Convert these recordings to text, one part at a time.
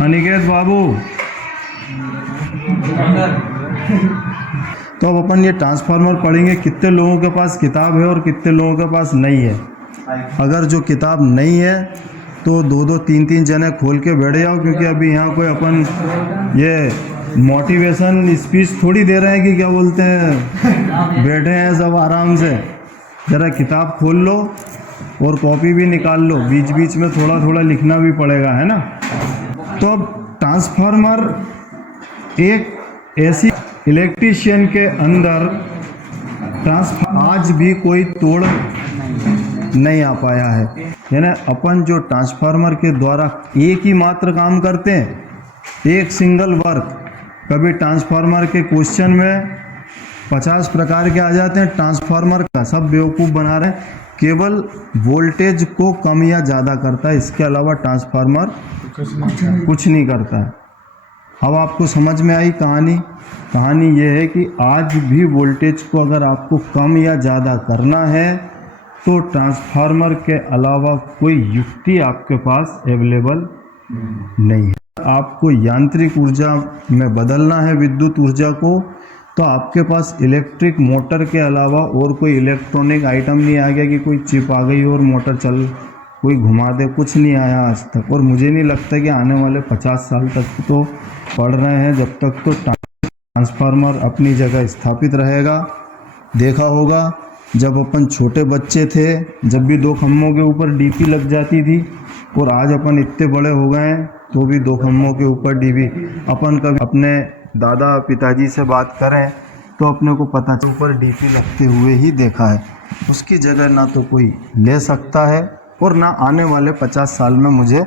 अनिकेत बाबू। तो अब अपन ये ट्रांसफार्मर पढ़ेंगे, कितने लोगों के पास किताब है और कितने लोगों के पास नहीं है। अगर जो किताब नहीं है तो दो दो तीन तीन जने खोल के बैठ जाओ, क्योंकि अभी यहाँ कोई अपन ये मोटिवेशन स्पीच थोड़ी दे रहे हैं कि क्या बोलते हैं, बैठे हैं सब आराम से। ज़रा किताब खोल लो और कॉपी भी निकाल लो, बीच बीच में थोड़ा थोड़ा लिखना भी पड़ेगा, है ना। तो अब ट्रांसफार्मर एक ऐसी इलेक्ट्रीशियन के अंदर आज भी कोई तोड़ नहीं आ पाया है। यानी अपन जो ट्रांसफार्मर के द्वारा एक ही मात्र काम करते हैं, एक सिंगल वर्क। कभी ट्रांसफार्मर के क्वेश्चन में 50 प्रकार के आ जाते हैं, ट्रांसफार्मर का सब बेवकूफ़ बना रहे हैं। केवल वोल्टेज को कम या ज़्यादा करता है, इसके अलावा ट्रांसफार्मर कुछ नहीं करता है। अब आपको समझ में आई कहानी। कहानी ये है कि आज भी वोल्टेज को अगर आपको कम या ज़्यादा करना है तो ट्रांसफार्मर के अलावा कोई युक्ति आपके पास अवेलेबल नहीं है। आपको यांत्रिक ऊर्जा में बदलना है विद्युत ऊर्जा को, तो आपके पास इलेक्ट्रिक मोटर के अलावा और कोई इलेक्ट्रॉनिक आइटम नहीं आ गया कि कोई चिप आ गई और मोटर चल कोई घुमा दे। कुछ नहीं आया आज तक, और मुझे नहीं लगता कि आने वाले 50 साल तक तो पढ़ रहे हैं, जब तक तो ट्रांसफार्मर अपनी जगह स्थापित रहेगा। देखा होगा जब अपन छोटे बच्चे थे, जब भी 2 खम्भों के ऊपर डीपी लग जाती थी, और आज अपन इतने बड़े हो गए हैं तो भी 2 खम्भों के ऊपर डीपी। अपन कभी अपने दादा पिताजी से बात करें तो अपने को पता चल ऊपर डीपी लगते हुए ही देखा है। उसकी जगह ना तो कोई ले सकता है और ना आने वाले 50 साल में मुझे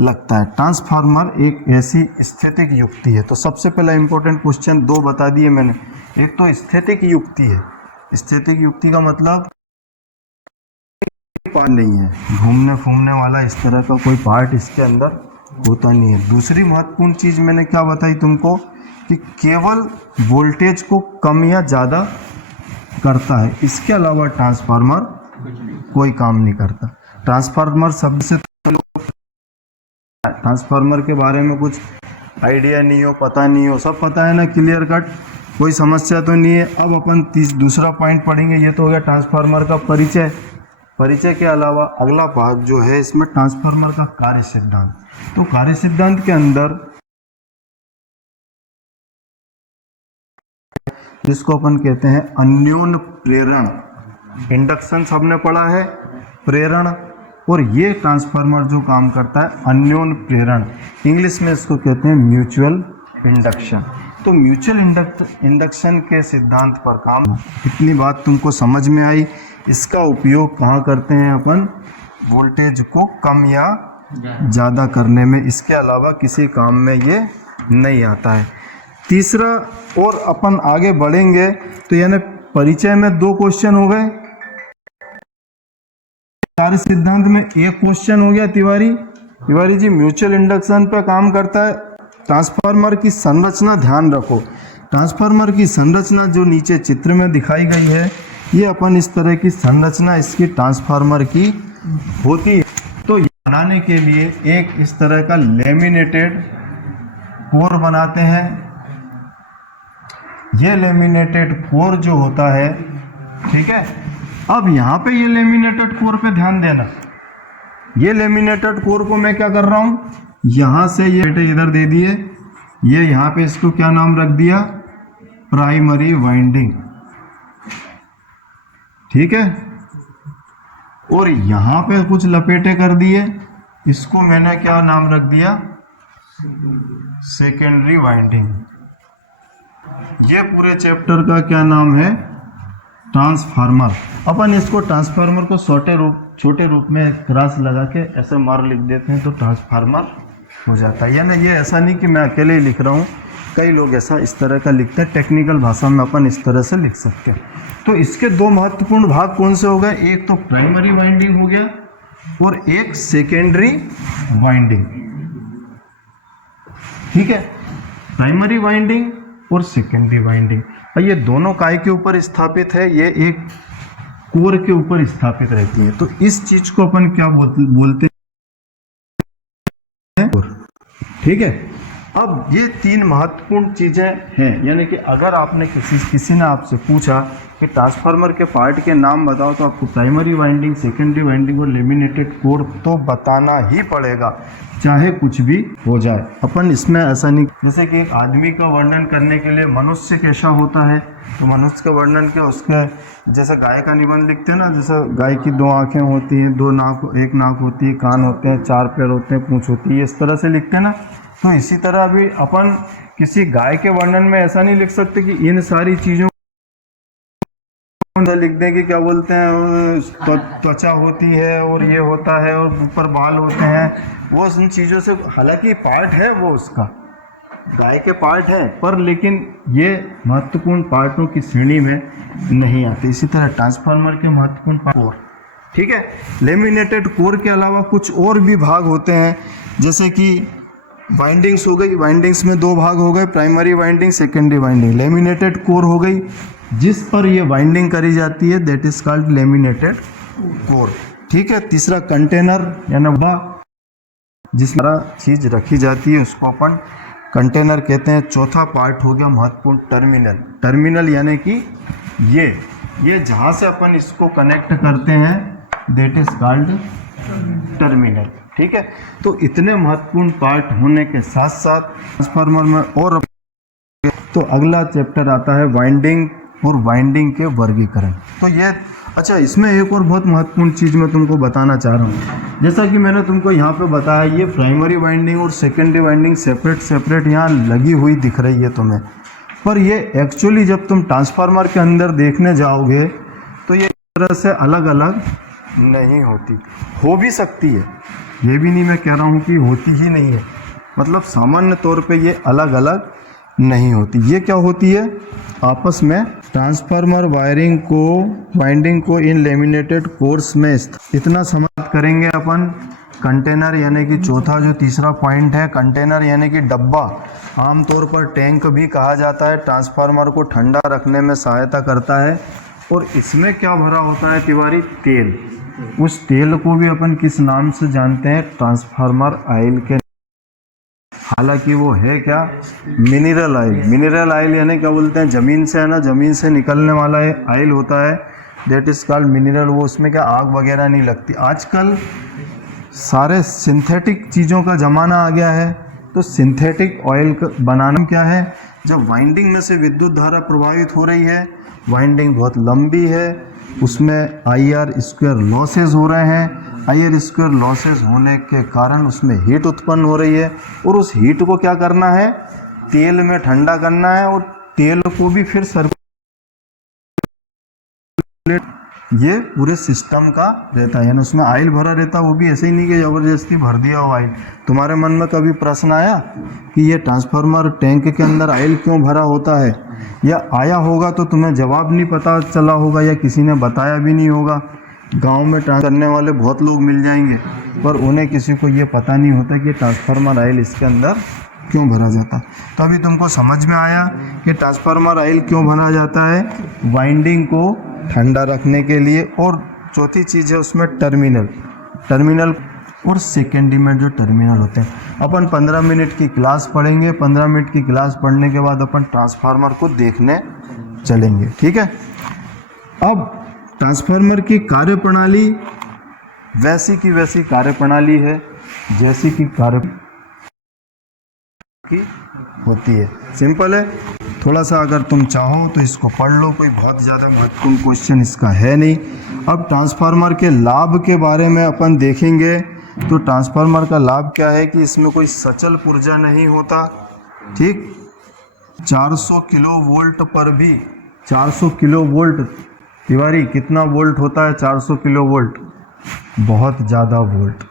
लगता है। ट्रांसफार्मर एक ऐसी स्थितिक युक्ति है। तो सबसे पहला इंपॉर्टेंट क्वेश्चन 2 बता दिए मैंने। एक तो स्थितिक युक्ति है। स्थितिक युक्ति का मतलब पार्ट नहीं है, घूमने फूमने वाला इस तरह का कोई पार्ट इसके अंदर होता नहीं है। दूसरी महत्वपूर्ण चीज़ मैंने क्या बताई तुमको कि केवल वोल्टेज को कम या ज़्यादा करता है, इसके अलावा ट्रांसफार्मर कोई काम नहीं करता। ट्रांसफार्मर शब्द से ट्रांसफार्मर के बारे में कुछ आइडिया नहीं हो, पता नहीं हो, सब पता है ना, क्लियर कट, कोई समस्या तो नहीं है। अब अपन दूसरा पॉइंट पढ़ेंगे। ये तो हो गया ट्रांसफार्मर का परिचय। परिचय के अलावा अगला भाग जो है इसमें ट्रांसफार्मर का कार्य सिद्धांत। तो कार्य सिद्धांत के अंदर जिसको अपन कहते हैं अन्योन्य प्रेरण, इंडक्शन सबने पढ़ा है, प्रेरण, और ये ट्रांसफार्मर जो काम करता है अन्योन्य प्रेरण, इंग्लिश में इसको कहते हैं म्यूचुअल इंडक्शन। तो म्यूचुअल इंडक्शन के सिद्धांत पर काम। इतनी बात तुमको समझ में आई। इसका उपयोग कहाँ करते हैं अपन? वोल्टेज को कम या ज़्यादा करने में, इसके अलावा किसी काम में ये नहीं आता है। तीसरा, और अपन आगे बढ़ेंगे तो यानी परिचय में 2 क्वेश्चन हो गए, कार्य सिद्धांत में 1 क्वेश्चन हो गया। तिवारी जी म्यूचुअल इंडक्शन पर काम करता है। ट्रांसफार्मर की संरचना ध्यान रखो। ट्रांसफार्मर की संरचना जो नीचे चित्र में दिखाई गई है, ये अपन इस तरह की संरचना इसकी ट्रांसफार्मर की होती है। तो ये बनाने के लिए एक इस तरह का लेमिनेटेड कोर बनाते हैं। ये लेमिनेटेड कोर जो होता है, ठीक है। अब यहाँ पे ये लेमिनेटेड कोर पे ध्यान देना। ये लेमिनेटेड कोर को मैं क्या कर रहा हूँ, यहाँ से ये इधर दे दिए, ये यहाँ पे इसको क्या नाम रख दिया, प्राइमरी वाइंडिंग, ठीक है। और यहाँ पे कुछ लपेटे कर दिए, इसको मैंने क्या नाम रख दिया, सेकेंडरी वाइंडिंग। ये पूरे चैप्टर का क्या नाम है, ट्रांसफार्मर। अपन इसको ट्रांसफार्मर को छोटे रूप में क्रॉस लगा के ऐसे मार लिख देते हैं तो ट्रांसफार्मर हो जाता है। यानी ये ऐसा नहीं कि मैं अकेले ही लिख रहा हूँ, कई लोग ऐसा इस तरह का लिखते हैं। टेक्निकल भाषा में अपन इस तरह से लिख सकते हैं। तो इसके 2 महत्वपूर्ण भाग कौन से हो गए, एक तो प्राइमरी वाइंडिंग हो गया और एक सेकेंडरी वाइंडिंग, ठीक है। प्राइमरी वाइंडिंग और सेकेंडरी वाइंडिंग, और ये दोनों काय के ऊपर स्थापित है, ये एक कोर के ऊपर स्थापित रहती है। तो इस चीज को अपन क्या बोलते हैं, ठीक है। अब ये तीन महत्वपूर्ण चीज़ें हैं, यानी कि अगर आपने किसी ने आपसे पूछा कि ट्रांसफार्मर के पार्ट के नाम बताओ, तो आपको प्राइमरी वाइंडिंग, सेकेंडरी वाइंडिंग और लेमिनेटेड कोर तो बताना ही पड़ेगा, चाहे कुछ भी हो जाए। अपन इसमें ऐसा नहीं, जैसे कि एक आदमी का वर्णन करने के लिए मनुष्य कैसा होता है, तो मनुष्य का वर्णन क्या, उसके जैसे गाय का निबंध लिखते हैं ना, जैसे गाय की 2 आँखें होती हैं, 2 नाक, 1 नाक होती है, कान होते हैं, 4 पैर होते हैं, पूँछ होती है, इस तरह से लिखते हैं ना। तो इसी तरह भी अपन किसी गाय के वर्णन में ऐसा नहीं लिख सकते कि इन सारी चीज़ों लिख दें कि क्या बोलते हैं, त्वचा होती है और ये होता है और ऊपर बाल होते हैं, वो उन चीज़ों से, हालांकि पार्ट है वो उसका, गाय के पार्ट है, पर लेकिन ये महत्वपूर्ण पार्टों की श्रेणी में नहीं आते। इसी तरह ट्रांसफार्मर के महत्वपूर्ण पार्ट, ठीक है। लेमिनेटेड कोर के अलावा कुछ और भी भाग होते हैं, जैसे कि वाइंडिंग्स हो गई, वाइंडिंग्स में 2 भाग हो गए, primary winding, secondary winding. Laminated core हो गई जिस पर ये वाइंडिंग करी जाती है, that is called laminated core, ठीक है। तीसरा कंटेनर यानी डब्बा जिसमें चीज रखी जाती है उसको अपन कंटेनर कहते हैं। चौथा पार्ट हो गया महत्वपूर्ण टर्मिनल। टर्मिनल यानी कि ये जहाँ से अपन इसको कनेक्ट करते हैं, दैट इज कॉल्ड टर्मिनल, ठीक है। तो इतने महत्वपूर्ण पार्ट होने के साथ साथ ट्रांसफार्मर में और तो अगला चैप्टर आता है वाइंडिंग और वाइंडिंग के वर्गीकरण। तो ये अच्छा, इसमें एक और बहुत महत्वपूर्ण चीज़ मैं तुमको बताना चाह रहा हूँ। जैसा कि मैंने तुमको यहाँ पे बताया, ये प्राइमरी वाइंडिंग और सेकेंडरी वाइंडिंग सेपरेट यहाँ लगी हुई दिख रही है तुम्हें, पर ये एक्चुअली जब तुम ट्रांसफार्मर के अंदर देखने जाओगे तो ये इस तरह से अलग अलग नहीं होती। हो भी सकती है, ये भी नहीं मैं कह रहा हूँ कि होती ही नहीं है, मतलब सामान्य तौर पे ये अलग अलग नहीं होती। ये क्या होती है, आपस में ट्रांसफार्मर वाइंडिंग को इन लेमिनेटेड कोर्स में इतना समझ करेंगे अपन। कंटेनर यानी कि चौथा जो तीसरा पॉइंट है, कंटेनर यानी कि डब्बा, आमतौर पर टैंक भी कहा जाता है, ट्रांसफार्मर को ठंडा रखने में सहायता करता है। और इसमें क्या भरा होता है तिवारी, तेल। उस तेल को भी अपन किस नाम से जानते हैं, ट्रांसफार्मर ऑयल के, हालांकि वो है क्या, मिनरल ऑयल। मिनरल ऑयल यानी क्या बोलते हैं, ज़मीन से है ना, ज़मीन से निकलने वाला ऑयल होता है, दैट इज़ कॉल्ड मिनरल। वो उसमें क्या आग वगैरह नहीं लगती। आजकल सारे सिंथेटिक चीज़ों का ज़माना आ गया है, तो सिंथेटिक ऑयल बनाना क्या है, जब वाइंडिंग में से विद्युत धारा प्रभावित हो रही है, वाइंडिंग बहुत लंबी है, उसमें IR² लॉसेज हो रहे हैं, IR² लॉसेज होने के कारण उसमें हीट उत्पन्न हो रही है, और उस हीट को क्या करना है, तेल में ठंडा करना है, और तेल को भी फिर सर्कुलेट, ये पूरे सिस्टम का रहता है, यानी उसमें ऑयल भरा रहता है। वो भी ऐसे ही नहीं कि ज़बरदस्ती भर दिया हो ऑयल। तुम्हारे मन में कभी प्रश्न आया कि ये ट्रांसफार्मर टैंक के अंदर ऑयल क्यों भरा होता है, या आया होगा तो तुम्हें जवाब नहीं पता चला होगा, या किसी ने बताया भी नहीं होगा। गांव में ट्रांस करने वाले बहुत लोग मिल जाएंगे, पर उन्हें किसी को ये पता नहीं होता कि ट्रांसफार्मर ऑयल इसके अंदर क्यों भरा जाता। तो अभी तुमको समझ में आया कि ट्रांसफार्मर ऑयल क्यों भरा जाता है, वाइंडिंग को ठंडा रखने के लिए। और चौथी चीज़ है उसमें टर्मिनल और सेकेंडरी में जो टर्मिनल होते हैं। अपन 15 मिनट की क्लास पढ़ेंगे, 15 मिनट की क्लास पढ़ने के बाद अपन ट्रांसफार्मर को देखने चलेंगे, ठीक है। अब ट्रांसफार्मर की कार्यप्रणाली वैसी की वैसी कार्यप्रणाली है जैसी कि कार्य की होती है, सिंपल है। थोड़ा सा अगर तुम चाहो तो इसको पढ़ लो, कोई बहुत ज़्यादा महत्वपूर्ण क्वेश्चन इसका है नहीं। अब ट्रांसफार्मर के लाभ के बारे में अपन देखेंगे। तो ट्रांसफार्मर का लाभ क्या है कि इसमें कोई सचल पुर्जा नहीं होता, ठीक। 400 किलो वोल्ट पर भी, 400 किलो वोल्ट तिवारी कितना वोल्ट होता है, 400 किलो वोल्ट, बहुत ज़्यादा वोल्ट,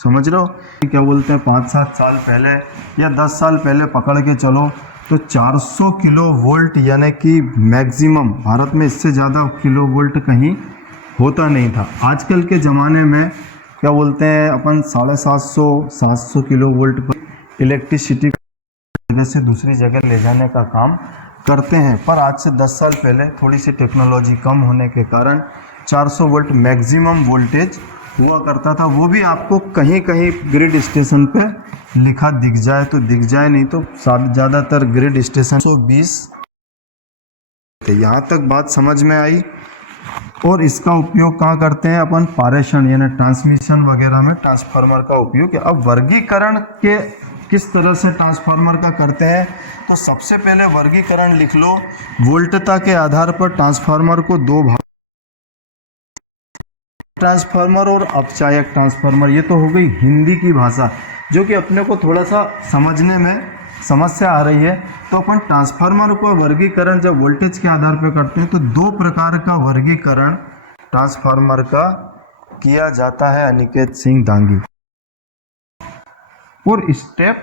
समझ रहे हो। क्या बोलते हैं, 5-7 साल पहले या 10 साल पहले पकड़ के चलो तो 400 किलो वोल्ट यानी कि मैक्सिमम, भारत में इससे ज़्यादा किलो वोल्ट कहीं होता नहीं था। आजकल के ज़माने में क्या बोलते हैं अपन 750-700 किलो वोल्ट पर इलेक्ट्रिसिटी जगह से दूसरी जगह ले जाने का काम करते हैं। पर आज से 10 साल पहले थोड़ी सी टेक्नोलॉजी कम होने के कारण 400 वोल्ट मैक्सिमम वोल्टेज हुआ करता था, वो भी आपको कहीं कहीं ग्रिड स्टेशन पे लिखा दिख जाए तो दिख जाए, नहीं तो ज़्यादातर ग्रिड स्टेशन 120 थे। यहाँ तक बात समझ में आई। और इसका उपयोग कहाँ करते हैं अपन? पारेषण यानी ट्रांसमिशन वगैरह में ट्रांसफार्मर का उपयोग। अब वर्गीकरण के किस तरह से ट्रांसफार्मर का करते हैं, तो सबसे पहले वर्गीकरण लिख लो। वोल्टता के आधार पर ट्रांसफार्मर को दो भाग, ट्रांसफार्मर और अपचायक ट्रांसफार्मर। ये तो हो गई हिंदी की भाषा, जो कि अपने को थोड़ा सा समझने में समस्या आ रही है। तो अपन ट्रांसफार्मर को वर्गीकरण जब वोल्टेज के आधार पर करते हैं तो दो प्रकार का वर्गीकरण ट्रांसफार्मर का किया जाता है, अनिकेत सिंह दांगी। और स्टेप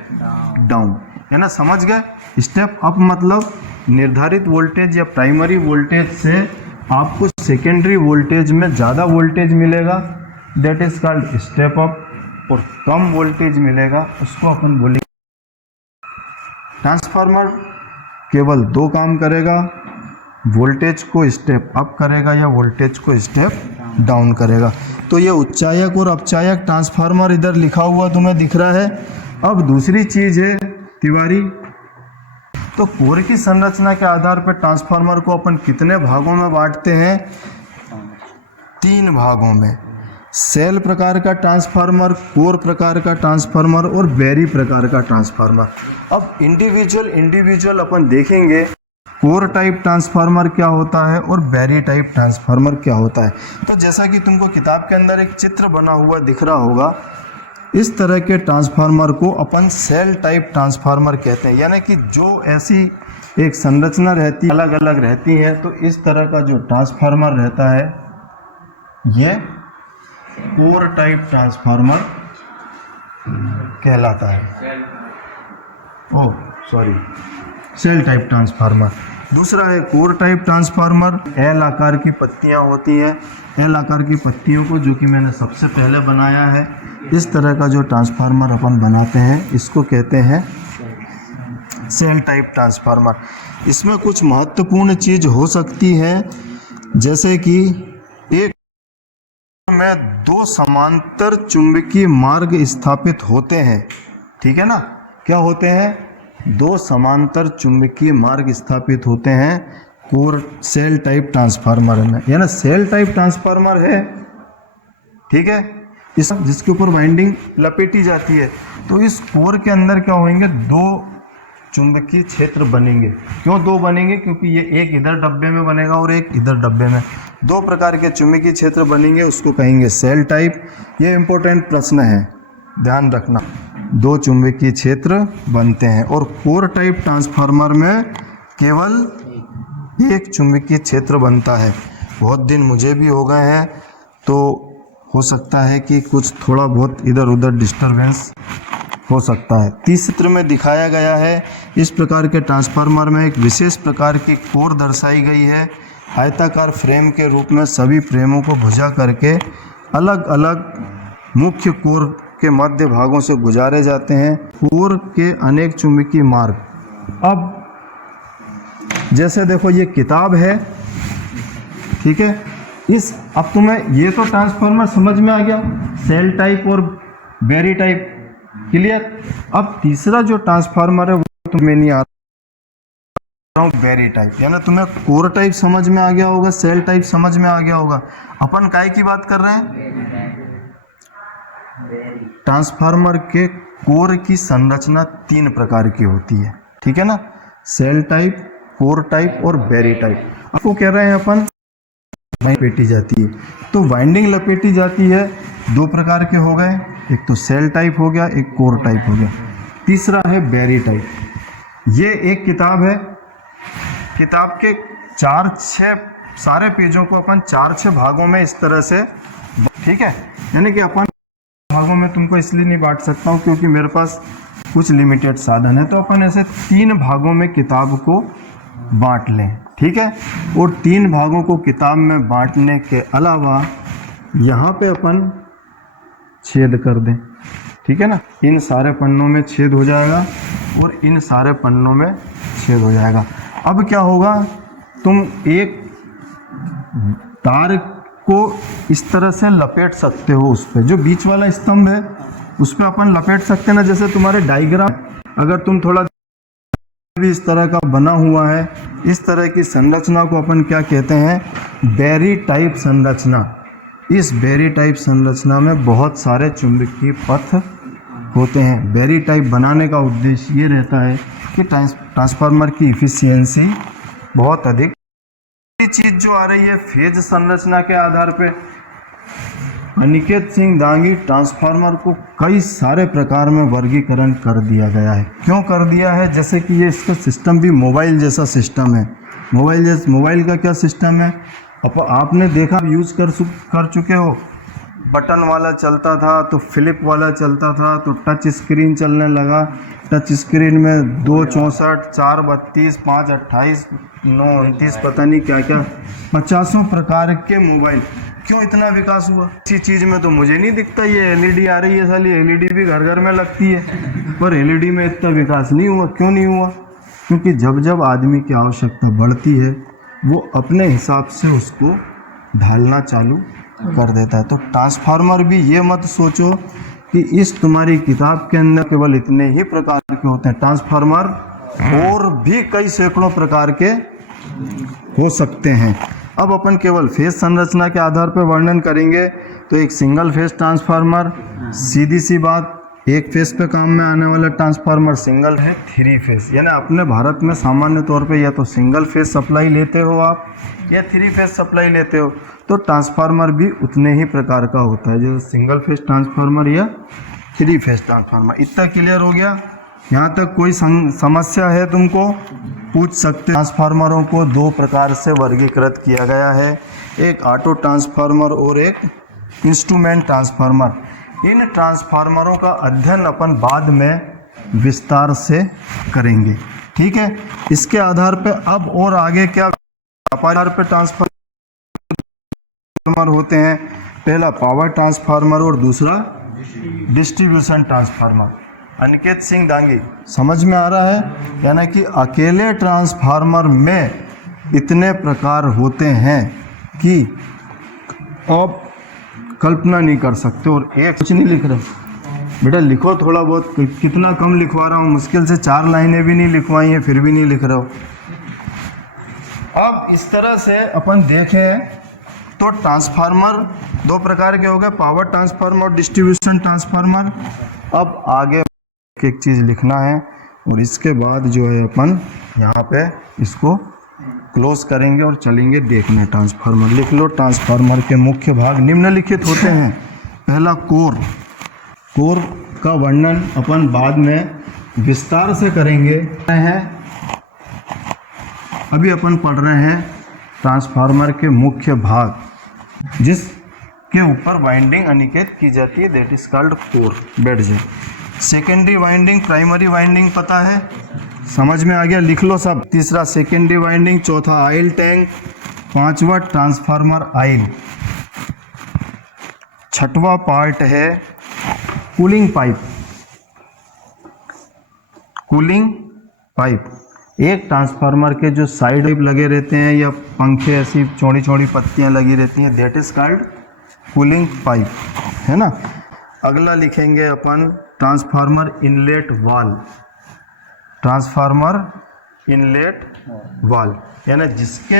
डाउन, है ना, समझ गए? स्टेप अप मतलब निर्धारित वोल्टेज या प्राइमरी वोल्टेज से आपको सेकेंडरी वोल्टेज में ज़्यादा वोल्टेज मिलेगा, that is called step up. और कम वोल्टेज मिलेगा, उसको अपन बोलेंगे। ट्रांसफार्मर केवल दो काम करेगा, वोल्टेज को स्टेप अप करेगा या वोल्टेज को स्टेप डाउन करेगा। तो ये उच्चायक और अपचायक ट्रांसफार्मर इधर लिखा हुआ तुम्हें दिख रहा है। अब दूसरी चीज है तिवारी, तो कोर की संरचना के आधार पर ट्रांसफार्मर को अपन कितने भागों में बांटते हैं? 3 भागों में। सेल प्रकार का ट्रांसफार्मर, कोर प्रकार का ट्रांसफार्मर और बेरी प्रकार का ट्रांसफार्मर। अब इंडिविजुअल अपन देखेंगे कोर टाइप ट्रांसफार्मर क्या होता है और बेरी टाइप ट्रांसफार्मर क्या होता है। तो जैसा कि तुमको किताब के अंदर एक चित्र बना हुआ दिख रहा होगा, इस तरह के ट्रांसफार्मर को अपन सेल टाइप ट्रांसफार्मर कहते हैं। यानी कि जो ऐसी एक संरचना रहती है, अलग अलग रहती है, तो इस तरह का जो ट्रांसफार्मर रहता है ये कोर टाइप ट्रांसफार्मर कहलाता है। Oh sorry, shell type transformer. दूसरा है कोर टाइप ट्रांसफार्मर। एल आकार की पत्तियां होती हैं, एल आकार की पत्तियों को, जो कि मैंने सबसे पहले बनाया है, इस तरह का जो ट्रांसफार्मर अपन बनाते हैं इसको कहते हैं सेल टाइप ट्रांसफार्मर। इसमें कुछ महत्वपूर्ण चीज हो सकती है, जैसे कि एक में 2 समांतर चुंबकीय मार्ग स्थापित होते हैं। ठीक है ना, क्या होते हैं? 2 समांतर चुंबकीय मार्ग स्थापित होते हैं कोर सेल टाइप ट्रांसफार्मर में। यानी सेल टाइप ट्रांसफार्मर है, ठीक है, इस जिसके ऊपर वाइंडिंग लपेटी जाती है। तो इस कोर के अंदर क्या होंगे? 2 चुंबकीय क्षेत्र बनेंगे। क्यों 2 बनेंगे? क्योंकि ये एक इधर डब्बे में बनेगा और एक इधर डब्बे में। 2 प्रकार के चुंबकीय क्षेत्र बनेंगे, उसको कहेंगे सेल टाइप। ये इंपॉर्टेंट प्रश्न है, ध्यान रखना। 2 चुंबकीय क्षेत्र बनते हैं। और कोर टाइप ट्रांसफार्मर में केवल एक चुंबकीय क्षेत्र बनता है। बहुत दिन मुझे भी हो गए हैं, तो हो सकता है कि कुछ थोड़ा बहुत इधर उधर डिस्टरबेंस हो सकता है। तीसरे चित्र में दिखाया गया है, इस प्रकार के ट्रांसफार्मर में एक विशेष प्रकार की कोर दर्शाई गई है। आयताकार फ्रेम के रूप में सभी फ्रेमों को भुजा करके अलग अलग मुख्य कोर के मध्य भागों से गुजारे जाते हैं। कोर के अनेक चुंबकीय मार्ग। अब जैसे देखो ये किताब है, ठीक है, अब तुम्हें ये तो ट्रांसफार्मर समझ में आ गया, सेल टाइप और बेरी टाइप, क्लियर। अब तीसरा जो ट्रांसफार्मर है वो तुम्हें नहीं आ रहा हूँ, बेरी टाइप। यानी तुम्हें कोर टाइप समझ में आ गया होगा, सेल टाइप समझ में आ गया होगा। अपन काय की बात कर रहे हैं? ट्रांसफार्मर के कोर की संरचना 3 प्रकार की होती है, ठीक है ना, सेल टाइप, कोर टाइप और बेरी टाइप। आपको कह रहे हैं अपन लपेटी जाती है, तो वाइंडिंग लपेटी जाती है। 2 प्रकार के हो गए, एक तो सेल टाइप हो गया, एक कोर टाइप हो गया। तीसरा है बेरी टाइप। ये एक किताब है, किताब के 4-6 सारे पेजों को अपन 4-6 भागों में इस तरह से, ठीक है, यानी कि अपन भागों में तुमको इसलिए नहीं बांट सकता हूँ क्योंकि मेरे पास कुछ लिमिटेड साधन है। तो अपन ऐसे 3 भागों में किताब को बांट लें, ठीक है। और 3 भागों को किताब में बांटने के अलावा यहाँ पे अपन छेद कर दें, ठीक है ना। इन सारे पन्नों में छेद हो जाएगा और इन सारे पन्नों में छेद हो जाएगा। अब क्या होगा, तुम एक तार को इस तरह से लपेट सकते हो। उस पर जो बीच वाला स्तंभ है उस पर अपन लपेट सकते हैं ना, जैसे तुम्हारे डायग्राम अगर तुम थोड़ा भी इस तरह का बना हुआ है, इस तरह की संरचना को अपन क्या कहते हैं, बैरी टाइप संरचना। इस बैरी टाइप संरचना में बहुत सारे चुंबकीय पथ होते हैं। बैरी टाइप बनाने का उद्देश्य ये रहता है कि ट्रांसफार्मर की इफिशियंसी बहुत अधिक। चीज जो आ रही है फेज संरचना के आधार पे, अनिकेत सिंह दांगी ट्रांसफार्मर को कई सारे प्रकार में वर्गीकरण कर दिया गया है। क्यों कर दिया है? जैसे कि ये इसका सिस्टम भी मोबाइल जैसा सिस्टम है। मोबाइल का क्या सिस्टम है, आपने देखा, यूज कर चुके हो। बटन वाला चलता था तो फ्लिप वाला चलता था, तो टच स्क्रीन चलने लगा। टच स्क्रीन में 2 64 4 32 5 28 9 29 पता नहीं क्या क्या 50 प्रकार के मोबाइल। क्यों इतना विकास हुआ? इसी चीज़ में तो मुझे नहीं दिखता। ये एलईडी आ रही है, साली एलईडी भी घर घर में लगती है, पर एलईडी में इतना विकास नहीं हुआ। क्यों नहीं हुआ? क्योंकि जब जब आदमी की आवश्यकता बढ़ती है वो अपने हिसाब से उसको ढालना चालू कर देता है। तो ट्रांसफार्मर भी ये मत सोचो कि इस तुम्हारी किताब के अंदर केवल इतने ही प्रकार के होते हैं। ट्रांसफार्मर और भी कई सैकड़ों प्रकार के हो सकते हैं। अब अपन केवल फेज संरचना के आधार पर वर्णन करेंगे तो एक सिंगल फेज ट्रांसफार्मर, सीधी सी बात, एक फेज पे काम में आने वाला ट्रांसफार्मर सिंगल है। 3 फेज यानी अपने भारत में सामान्य तौर पे या तो सिंगल फेज सप्लाई लेते हो आप या 3 फेज सप्लाई लेते हो। तो ट्रांसफार्मर भी उतने ही प्रकार का होता है, जैसे सिंगल फेज ट्रांसफार्मर या 3 फेज ट्रांसफार्मर। इतना क्लियर हो गया? यहाँ तक कोई समस्या है तुमको पूछ सकते। ट्रांसफार्मरों को 2 प्रकार से वर्गीकृत किया गया है, एक ऑटो ट्रांसफार्मर और एक इंस्ट्रूमेंट ट्रांसफार्मर। इन ट्रांसफार्मरों का अध्ययन अपन बाद में विस्तार से करेंगे, ठीक है। इसके आधार पे अब और आगे क्या आधार पे ट्रांसफार्मर होते हैं, पहला पावर ट्रांसफार्मर और दूसरा डिस्ट्रीब्यूशन ट्रांसफार्मर। अनिकेत सिंह दांगी समझ में आ रहा है? यानी कि अकेले ट्रांसफार्मर में इतने प्रकार होते हैं कि आप कल्पना नहीं कर सकते। और एक कुछ नहीं लिख रहे बेटा, लिखो थोड़ा बहुत। कितना कम लिखवा रहा हूँ, मुश्किल से 4 लाइनें भी नहीं लिखवाई हैं, फिर भी नहीं लिख रहा हूँ। अब इस तरह से अपन देखें तो ट्रांसफार्मर 2 प्रकार के हो गए, पावर ट्रांसफार्मर और डिस्ट्रीब्यूशन ट्रांसफार्मर। अब आगे एक चीज़ लिखना है और इसके बाद जो है अपन यहाँ पे इसको क्लोज करेंगे और चलेंगे देखने ट्रांसफार्मर। लिख लो, ट्रांसफार्मर के मुख्य भाग निम्नलिखित होते हैं। पहला कोर का वर्णन अपन बाद में विस्तार से करेंगे। अभी अपन पढ़ रहे हैं ट्रांसफार्मर के मुख्य भाग, जिसके ऊपर वाइंडिंग अनिकेत की जाती है, दैट इज कॉल्ड कोर। बैठ जाए। सेकेंडरी वाइंडिंग, प्राइमरी वाइंडिंग पता है, समझ में आ गया? लिख लो सब। तीसरा सेकेंडरी वाइंडिंग, चौथा ऑयल टैंक, 5वां ट्रांसफार्मर ऑयल, 6वां पार्ट है कूलिंग पाइप। एक ट्रांसफार्मर के जो साइड पाइप लगे रहते हैं या पंखे ऐसी चौड़ी चौड़ी पत्तियां लगी रहती हैं, that is called cooling pipe, है ना। अगला लिखेंगे अपन ट्रांसफार्मर इनलेट वाल्व, यानी जिसके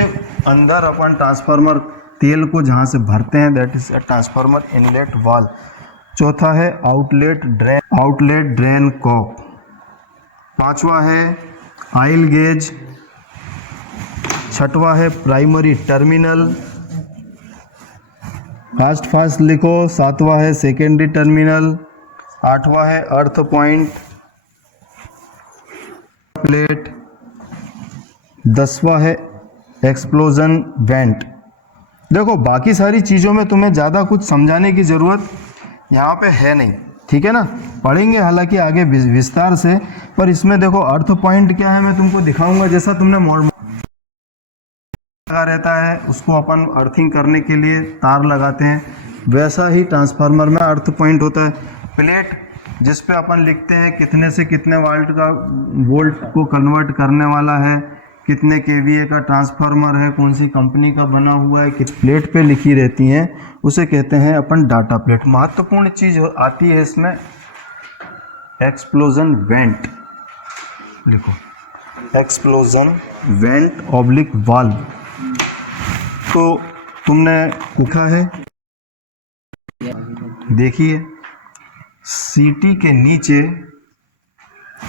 अंदर अपन ट्रांसफार्मर तेल को जहाँ से भरते हैं, that is a transformer inlet valve. चौथा है आउटलेट ड्रेन कॉक। 5वां है ऑयल गेज। 6वां है प्राइमरी टर्मिनल। फास्ट लिखो। 7वां है सेकेंडरी टर्मिनल। 8वां है अर्थ पॉइंट प्लेट। 10वां है एक्सप्लोजन वेंट। देखो, बाकी सारी चीज़ों में तुम्हें ज़्यादा कुछ समझाने की ज़रूरत यहाँ पे है नहीं, ठीक है ना। पढ़ेंगे हालांकि आगे विस्तार से, पर इसमें देखो अर्थ पॉइंट क्या है मैं तुमको दिखाऊंगा। जैसा तुमने लगा रहता है उसको अपन अर्थिंग करने के लिए तार लगाते हैं, वैसा ही ट्रांसफार्मर में अर्थ पॉइंट होता है। प्लेट जिस पे अपन लिखते हैं कितने से कितने वोल्ट को कन्वर्ट करने वाला है, कितने केवीए का ट्रांसफार्मर है, कौन सी कंपनी का बना हुआ है, किस प्लेट पे लिखी रहती हैं, उसे कहते हैं अपन डाटा प्लेट। महत्वपूर्ण चीज आती है इसमें एक्सप्लोजन वेंट, लिखो एक्सप्लोजन वेंट ऑब्लिक वाल्व। तो तुमने लिखा है, देखिए सीटी के नीचे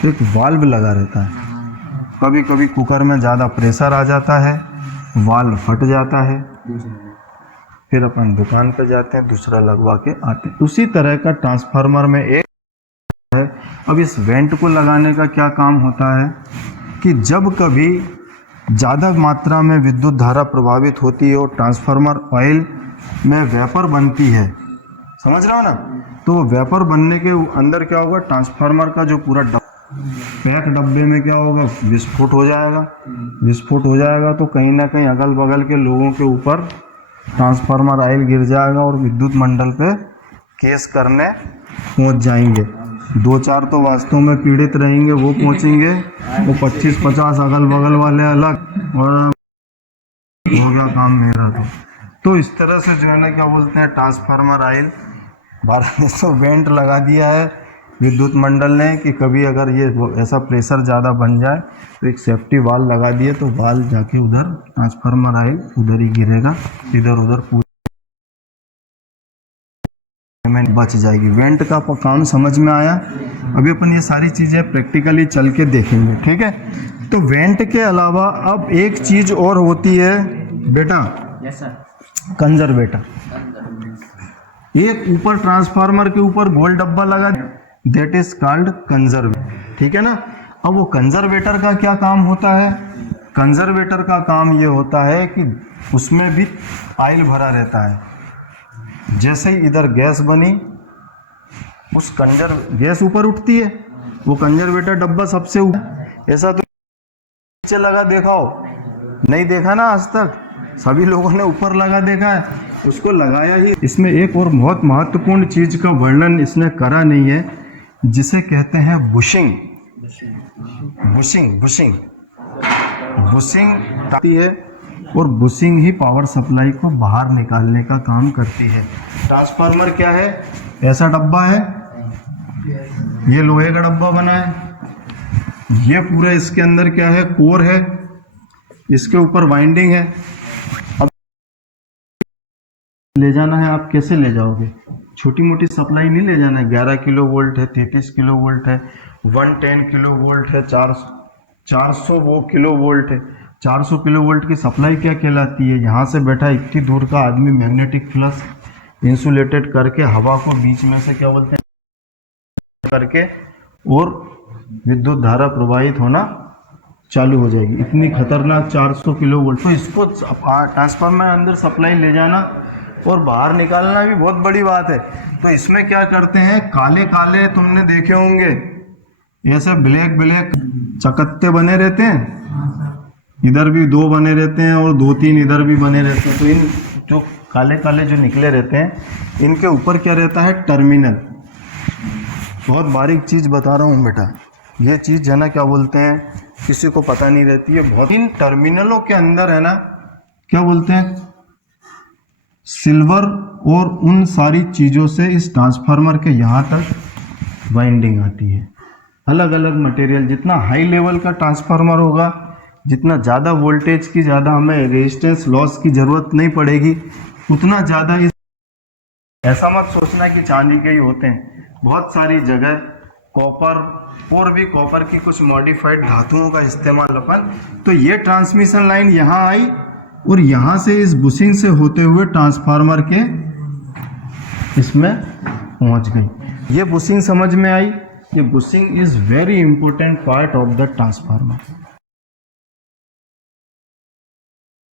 एक वाल्व लगा रहता है। कभी कभी कुकर में ज़्यादा प्रेशर आ जाता है, वाल्व फट जाता है, फिर अपन दुकान पर जाते हैं दूसरा लगवा के आते हैं। उसी तरह का ट्रांसफार्मर में एक है। अब इस वेंट को लगाने का क्या काम होता है कि जब कभी ज़्यादा मात्रा में विद्युत धारा प्रभावित होती है और ट्रांसफार्मर ऑयल में वेपर बनती है, समझ रहे हो ना, तो वेपर बनने के अंदर क्या होगा, ट्रांसफार्मर का जो पूरा पैक डब्बे में क्या होगा, विस्फोट हो जाएगा। विस्फोट हो जाएगा तो कहीं ना कहीं अगल बगल के लोगों के ऊपर ट्रांसफार्मर ऑयल गिर जाएगा और विद्युत मंडल पे केस करने पहुंच जाएंगे। 2-4 तो वास्तव में पीड़ित रहेंगे, वो पहुंचेंगे, वो 25-50 अगल बगल वाले अलग, और हो गया काम मेरा। तो इस तरह से जो है ना क्या बोलते हैं, ट्रांसफार्मर ऑयल भारत ने तो वेंट लगा दिया है विद्युत मंडल ने कि कभी अगर ये ऐसा प्रेशर ज़्यादा बन जाए तो एक सेफ्टी वाल लगा दिए, तो वाल जाके उधर ट्रांसफार्मर ऑयल उधर ही गिरेगा, इधर उधर पूरी में बच जाएगी। वेंट का काम समझ में आया। अभी अपन ये सारी चीज़ें प्रैक्टिकली चल के देखेंगे, ठीक है। तो वेंट के अलावा अब एक चीज़ और होती है बेटा, कंजर्वेटर। एक ऊपर ट्रांसफार्मर के ऊपर गोल डब्बा लगा, दैट इज कॉल्ड कंजर्वेटर, ठीक है ना। अब वो कंजर्वेटर का क्या काम होता है, कंजर्वेटर का काम ये होता है कि उसमें भी ऑयल भरा रहता है। जैसे ही इधर गैस बनी, उस गैस ऊपर उठती है, वो कंजर्वेटर डब्बा सबसे ऊपर, ऐसा तो नीचे लगा देखा हो, नहीं देखा ना आज तक, सभी लोगों ने ऊपर लगा देखा है, उसको लगाया ही। इसमें एक और बहुत महत्वपूर्ण चीज का वर्णन इसने करा नहीं है, जिसे कहते हैं बुशिंग। बुशिंग बुशिंग बुशिंग आती है, और बुशिंग ही पावर सप्लाई को बाहर निकालने का काम करती है। ट्रांसफार्मर क्या है, ऐसा डब्बा है, ये लोहे का डब्बा बना है, ये पूरा इसके अंदर क्या है, कोर है, इसके ऊपर वाइंडिंग है। अब ले जाना है, आप कैसे ले जाओगे, छोटी मोटी सप्लाई नहीं ले जाना है। 11 किलो वोल्ट है, 33 किलो वोल्ट है, 110 किलो वोल्ट है, 400 वो किलो वोल्ट है। 400 किलो वोल्ट की सप्लाई क्या कहलाती है, यहाँ से बैठा इतनी दूर का आदमी मैग्नेटिक फ्लक्स इंसुलेटेड करके हवा को बीच में से क्या बोलते हैं करके, और विद्युत धारा प्रवाहित होना चालू हो जाएगी। इतनी खतरनाक 400 किलो वोल्ट। तो इसको ट्रांसफार्मर अंदर सप्लाई ले जाना और बाहर निकालना भी बहुत बड़ी बात है। तो इसमें क्या करते हैं, काले काले तुमने देखे होंगे, ऐसे ब्लैक ब्लैक चकत्ते बने रहते हैं, इधर भी 2 बने रहते हैं और 2-3 इधर भी बने रहते हैं। तो इन जो काले काले जो निकले रहते हैं, इनके ऊपर क्या रहता है, टर्मिनल। बहुत बारीक चीज़ बता रहा हूँ बेटा, ये चीज़ है ना क्या बोलते हैं, किसी को पता नहीं रहती है बहुत। इन टर्मिनलों के अंदर है ना क्या बोलते हैं, सिल्वर और उन सारी चीज़ों से इस ट्रांसफार्मर के यहाँ तक वाइंडिंग आती है। अलग अलग मटेरियल, जितना हाई लेवल का ट्रांसफार्मर होगा, जितना ज़्यादा वोल्टेज की, ज़्यादा हमें रेजिस्टेंस लॉस की ज़रूरत नहीं पड़ेगी, उतना ज़्यादा इस, ऐसा मत सोचना कि चांदी के ही होते हैं। बहुत सारी जगह कॉपर और भी कॉपर की कुछ मॉडिफाइड धातुओं का इस्तेमाल अपन। तो ये ट्रांसमिशन लाइन यहाँ आई और यहाँ से इस बुशिंग से होते हुए ट्रांसफार्मर के इसमें पहुँच गई। ये बुशिंग समझ में आई। ये bushing is very important part of the transformer.